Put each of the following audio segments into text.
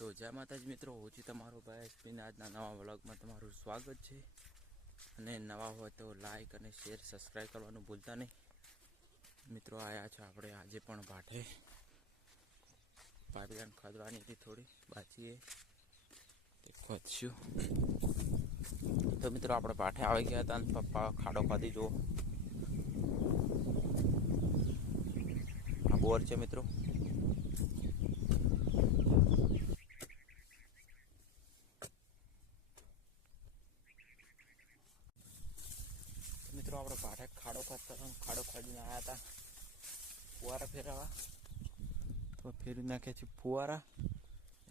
તો જય માતાજી મિત્રો ઓછી તમારો ભાઈ એસપીના આજના નવા વ્લોગમાં તમારું સ્વાગત છે. અને નવા હોય તો લાઈક અને શેર સબસ્ક્રાઈબ કરવાનું ભૂલતા નહીં. મિત્રો આવ્યા છે આપણે આજે પણ ભાઠે. પાઇપલાઇન ખોદવાની હતી થોડી, બાચીએ. તે ખોદશું તો મિત્રો, આપણે પાઠે આવી ગયા હતા અને પપ્પા ખાડો ખાધી, જુઓ. આ બોર છે મિત્રો તો મિત્રો, આપણે પાઠે ખાડો ખોદતા હતા ખાડો ખોદીને આવ્યા હતા ફુવારા ફેરાવા તો ફેરવી નાખ્યા છે ફુવારા.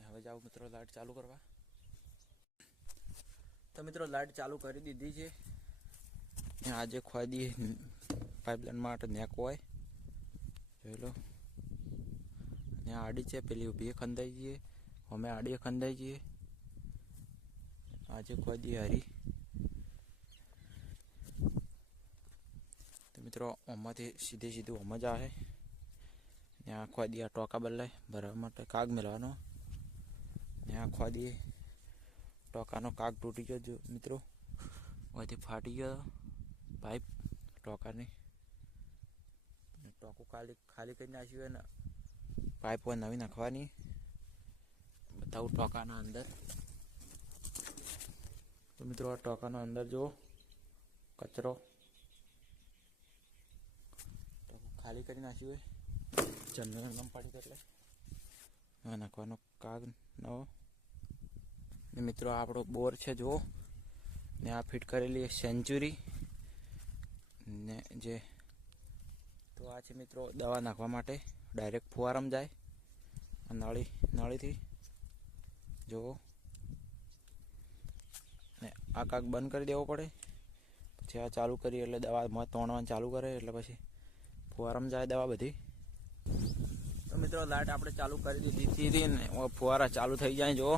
હવે જાઓ મિત્રો લાઇટ ચાલુ કરવા. તો મિત્રો લાઇટ ચાલુ કરી દીધી છે. આજે ખોદી પાઇપલાઇન માટે નેક હોય. જોઈ લો. ત્યાં આડી છે, પેલી ઊભી ખંદાઈ જઈએ અમે આડીએ ખંદાઈ જઈએ આજે ખોદી હરી. મિત્રો આમાંથી સીધે સીધું આમ જ આવે ને આ ખોદી આ ટોકા બદલાય ભરવા માટે કાગ મેળવાનો ને આ ખોદી ટોકાનો કાગ તૂટી ગયો જો મિત્રો અહીંથી ફાટી ગયો પાઇપ ટોકાની ને ટોકું ખાલી ખાલી કરી નાખ્યું હોય ને પાઇપ હોય નવી નાખવાની બતાવું ટોકાના અંદર તો મિત્રો આ ટોકાના અંદર જુઓ કચરો ખાલી કરી નાખ્યું હોય. જનરલ નમ પાડી એટલે. હવે નાખવાનો કાગ નવો. ને મિત્રો આપણો બોર છે, જુઓ. ને આ ફિટ કરેલી સેન્ચુરી. ને જે તો આ છે મિત્રો, દવા નાખવા માટે. ડાયરેક્ટ ફુવારામાં જાય. નળી, નળીથી. જુઓ. ને આ કાક બંધ કરી દેવો પડે. પછી આ ચાલુ કરી એટલે દવા તોડવાનું ચાલુ કરે એટલે પછી ફુવારામાં જાય દવા બધી. તો મિત્રો લાઇટ આપણે ચાલુ કરી દીધી હતી ને ફુવારા ચાલુ થઈ જાય જુઓ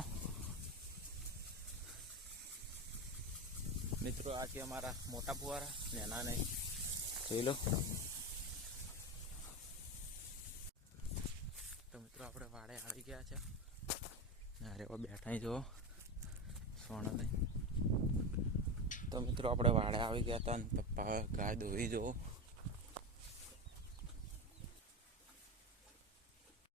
મિત્રો, આ છે અમારા મોટા ફુવારા નાના નહીં જોઈ લો. તો મિત્રો, આપણે વાડે આવી ગયા છે. અરે બેઠા જો. સોના લઈ તો મિત્રો, આપણે વાડે આવી ગયા હતા ને, પપ્પા ગાય દોરી જો.